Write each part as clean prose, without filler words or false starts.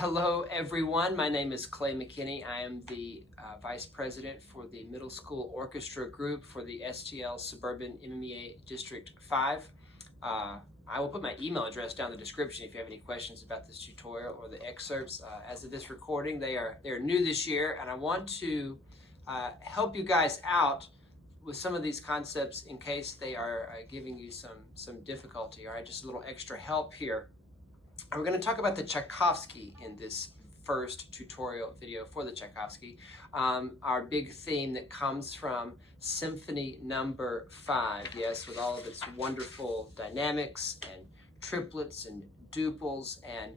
Hello everyone, my name is cmckinney. I am the Vice President for the Middle School Orchestra Group for the STL Suburban MEA District 5. I will put my email address down in the description if you have any questions about this tutorial or the excerpts. As of this recording, they are new this year, and I want to help you guys out with some of these concepts in case they are giving you some difficulty. All right, just a little extra help here. We're going to talk about the Tchaikovsky in this first tutorial video for the Tchaikovsky. Our big theme that comes from Symphony number 5, yes, with all of its wonderful dynamics and triplets and duples and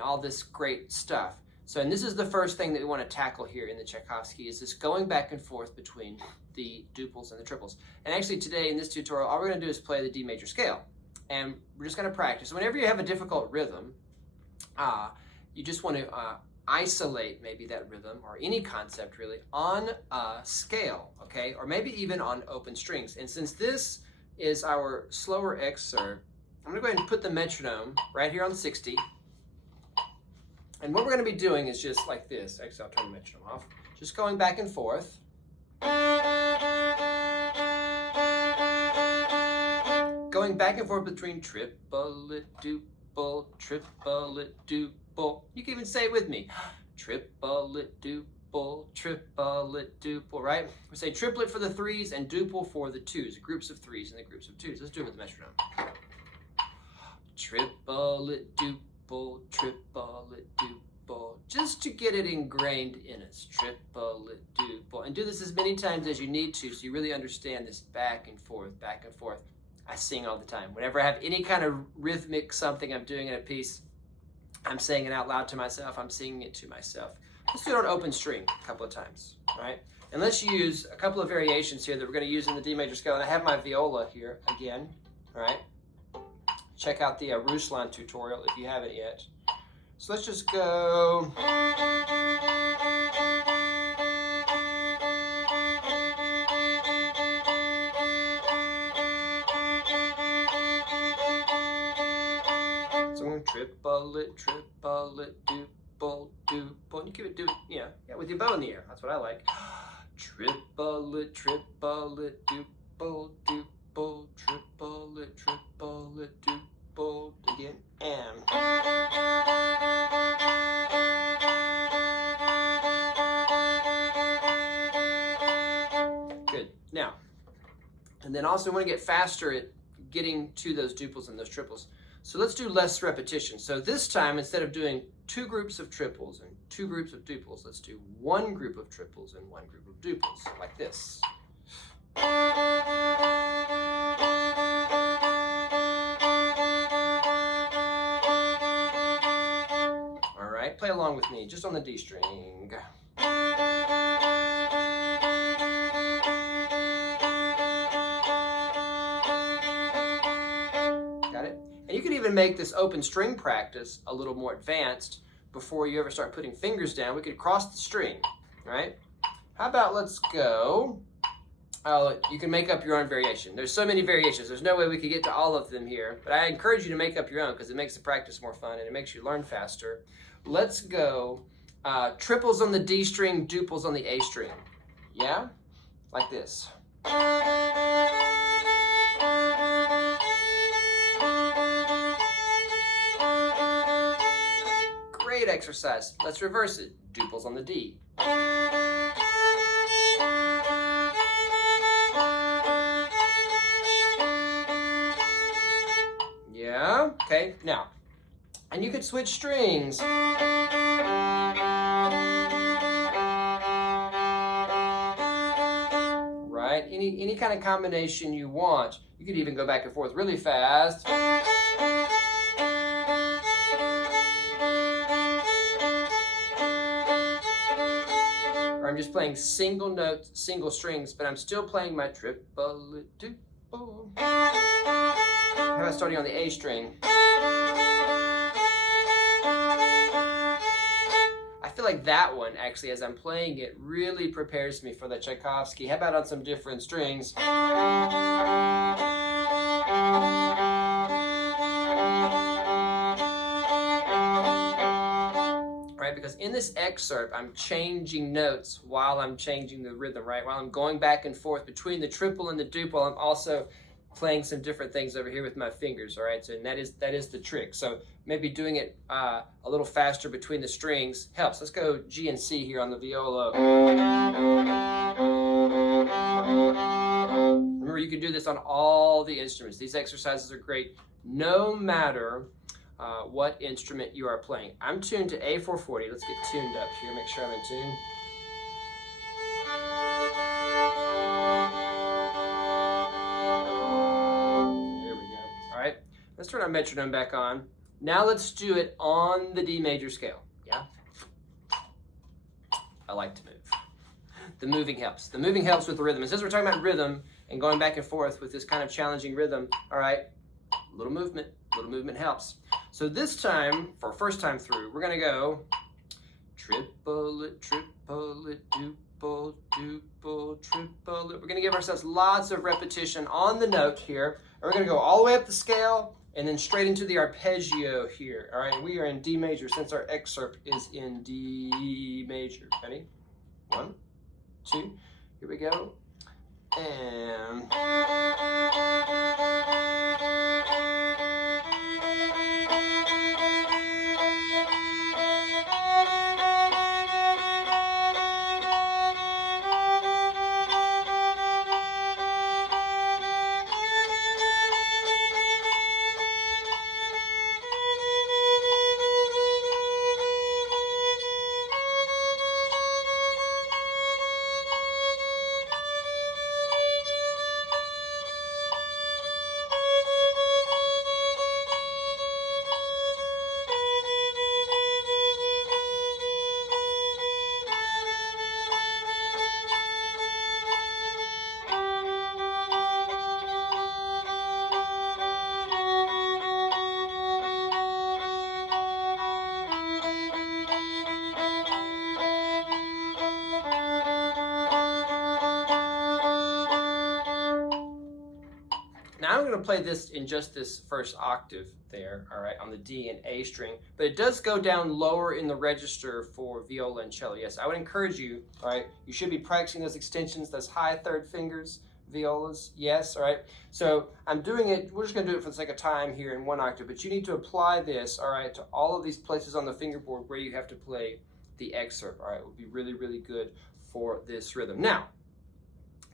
all this great stuff. So, and this is the first thing that we want to tackle here in the Tchaikovsky, is this going back and forth between the duples and the triples. And actually today in this tutorial, all we're going to do is play the D major scale. And we're just going to practice. Whenever you have a difficult rhythm, you just want to isolate maybe that rhythm or any concept really on a scale, okay? Or maybe even on open strings. And since this is our slower excerpt, I'm going to go ahead and put the metronome right here on 60. And what we're going to be doing is just like this. Actually, I'll turn the metronome off. Just going back and forth. Going back and forth between triplet, duple, triplet, duple. You can even say it with me. Triplet, duple, triplet, duple, right? We say triplet for the threes and duple for the twos, groups of threes and the groups of twos. Let's do it with the metronome. Triplet, duple, triplet, duple. Just to get it ingrained in us. Triplet, duple. And do this as many times as you need to so you really understand this back and forth, back and forth. I sing all the time. Whenever I have any kind of rhythmic something I'm doing in a piece, I'm saying it out loud to myself, I'm singing it to myself. Let's do it on open string a couple of times, right? And let's use a couple of variations here that we're going to use in the D major scale. And I have my viola here again, right? Check out the Ruslan tutorial if you haven't yet. So let's just go. Triplet, triplet, duple, duple. And you keep it doing, yeah, with your bow in the air. That's what I like. Triplet, triplet, duple, duple, triplet, triplet, duple. Again, and. Good. Now, and then also we want to get faster at getting to those duples and those triples. So let's do less repetition. So this time, instead of doing 2 groups of triples and 2 groups of duples, let's do 1 group of triples and 1 group of duples, like this. All right, play along with me, just on the D string. You can even make this open string practice a little more advanced before you ever start putting fingers down. We could cross the string, right? How about let's go, you can make up your own variation. There's so many variations. There's no way we could get to all of them here, but I encourage you to make up your own because it makes the practice more fun and it makes you learn faster. Let's go triples on the D string, duples on the A string. Yeah? Like this. Great exercise. Let's reverse it. Duples on the D. Yeah, okay, now, and you could switch strings. Right, any kind of combination you want. You could even go back and forth really fast. I'm just playing single notes, single strings, but I'm still playing my triplet, duple. How about starting on the A string? I feel like that one, actually, as I'm playing it, really prepares me for the Tchaikovsky. How about on some different strings? Because in this excerpt, I'm changing notes while I'm changing the rhythm, right? While I'm going back and forth between the triple and the duple, I'm also playing some different things over here with my fingers, all right? So, and that is the trick. So maybe doing it a little faster between the strings helps. Let's go G and C here on the viola. Remember, you can do this on all the instruments. These exercises are great no matter what instrument you are playing. I'm tuned to A440. Let's get tuned up here, make sure I'm in tune. There we go. All right, let's turn our metronome back on. Now let's do it on the D major scale, yeah? I like to move. The moving helps. The moving helps with the rhythm. And since we're talking about rhythm and going back and forth with this kind of challenging rhythm, all right, little movement helps. So this time, for our first time through, we're gonna go triplet, triplet, duple, duple, triplet. We're gonna give ourselves lots of repetition on the note here. And we're gonna go all the way up the scale and then straight into the arpeggio here. All right, we are in D major since our excerpt is in D major. Ready? 1, 2, here we go. And now I'm going to play this in just this first octave there, all right, on the D and A string, but it does go down lower in the register for viola and cello. Yes, I would encourage you, all right, you should be practicing those extensions, those high third fingers, violas, yes, all right. So I'm doing it, we're just going to do it for the sake of time here in one octave, but you need to apply this, all right, to all of these places on the fingerboard where you have to play the excerpt, all right. It would be really, really good for this rhythm. Now,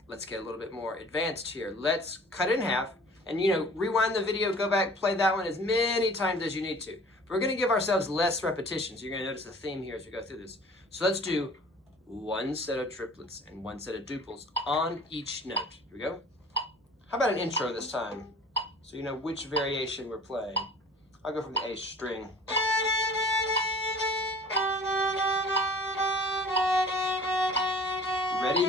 let's get a little bit more advanced here. Let's cut it in half. And, you know, rewind the video, go back, play that one as many times as you need to. But we're going to give ourselves less repetitions. You're going to notice a theme here as we go through this. So let's do one set of triplets and one set of duples on each note. Here we go. How about an intro this time? So you know which variation we're playing. I'll go from the A string. Ready?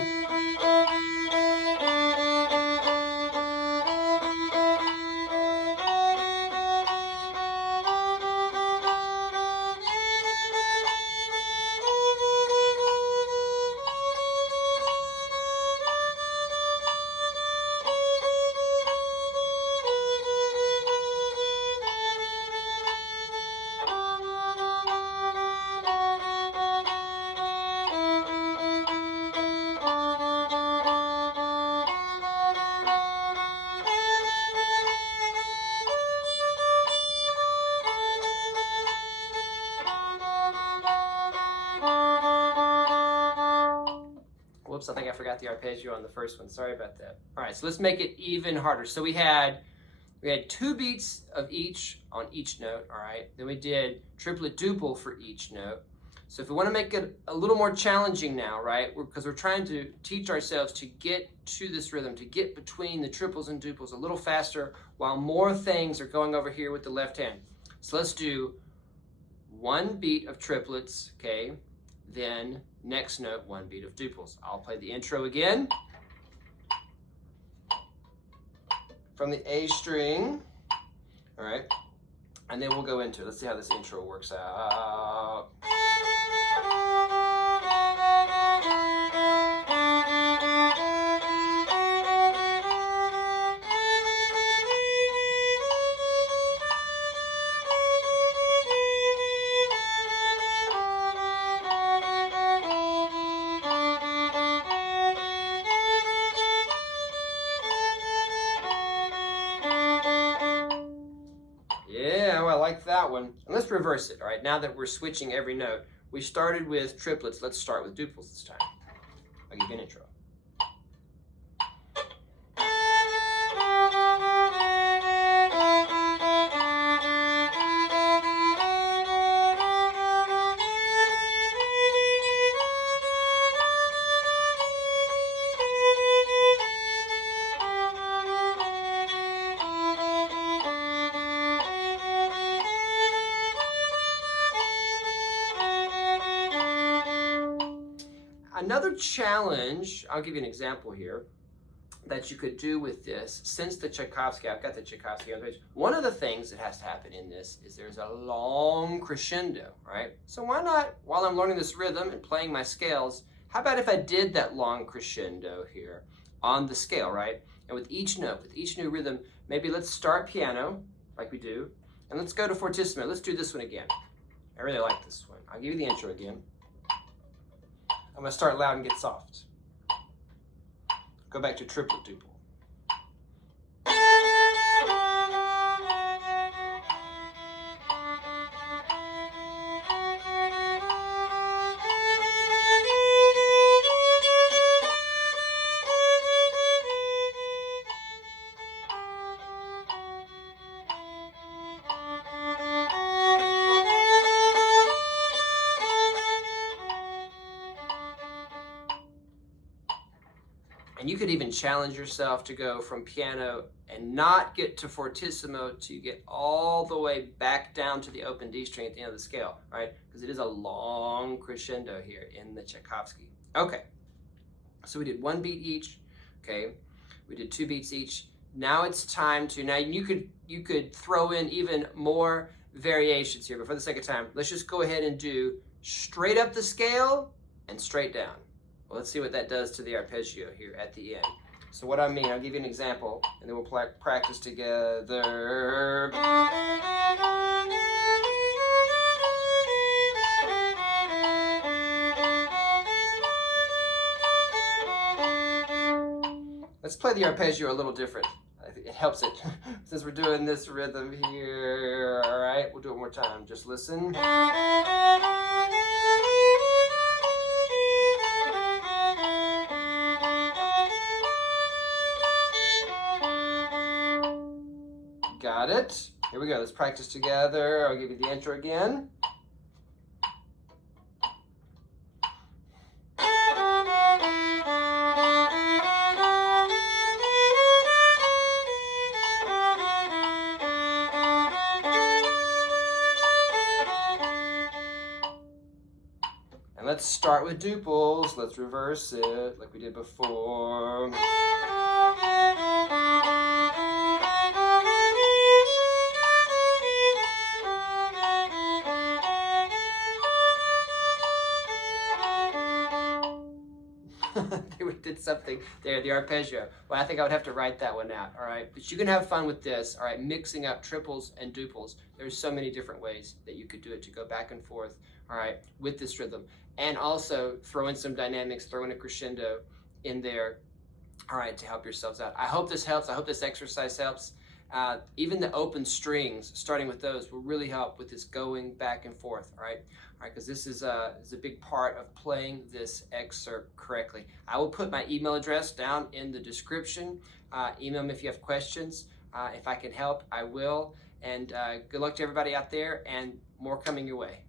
Whoops, I think I forgot the arpeggio on the first one. Sorry about that. All right, so let's make it even harder. So we had 2 beats of each on each note, all right? Then we did triplet duple for each note. So if we want to make it a little more challenging now, right? Because we're trying to teach ourselves to get to this rhythm, to get between the triples and duples a little faster while more things are going over here with the left hand. So let's do 1 beat of triplets, okay? Then next note, 1 beat of duples. I'll play the intro again. From the A string, all right? And then we'll go into it. Let's see how this intro works out. that one. And let's reverse it, all right? Now that we're switching every note, we started with triplets. Let's start with duples this time. I'll give you an intro. Another challenge, I'll give you an example here, that you could do with this, since the Tchaikovsky, I've got the Tchaikovsky on the page, one of the things that has to happen in this is there's a long crescendo, right? So why not, while I'm learning this rhythm and playing my scales, how about if I did that long crescendo here on the scale, right? And with each note, with each new rhythm, maybe let's start piano, like we do, and let's go to fortissimo. Let's do this one again. I really like this one. I'll give you the intro again. I'm going to start loud and get soft. Go back to triplet duple. And you could even challenge yourself to go from piano and not get to fortissimo to get all the way back down to the open D string at the end of the scale, right? Because it is a long crescendo here in the Tchaikovsky. Okay, so we did one beat each, okay? We did 2 beats each. Now it's time to, now you could throw in even more variations here, but for the sake of time, let's just go ahead and do straight up the scale and straight down. Well, let's see what that does to the arpeggio here at the end. So what I mean, I'll give you an example, and then we'll practice together. Let's play the arpeggio a little different. I think it helps it since we're doing this rhythm here. All right, we'll do it one more time. Just listen. Got it? Here we go. Let's practice together. I'll give you the intro again. And let's start with duples. Let's reverse it like we did before. We did something there, the arpeggio. Well, I think I would have to write that one out, all right? But you can have fun with this, all right? Mixing up triples and duples. There's so many different ways that you could do it to go back and forth, all right, with this rhythm. And also throw in some dynamics, throw in a crescendo in there, all right, to help yourselves out. I hope this helps. I hope this exercise helps. Even the open strings, starting with those, will really help with this going back and forth, all right? All right, because this is a big part of playing this excerpt correctly. I will put my email address down in the description. Email me if you have questions. If I can help, I will. And good luck to everybody out there, and more coming your way.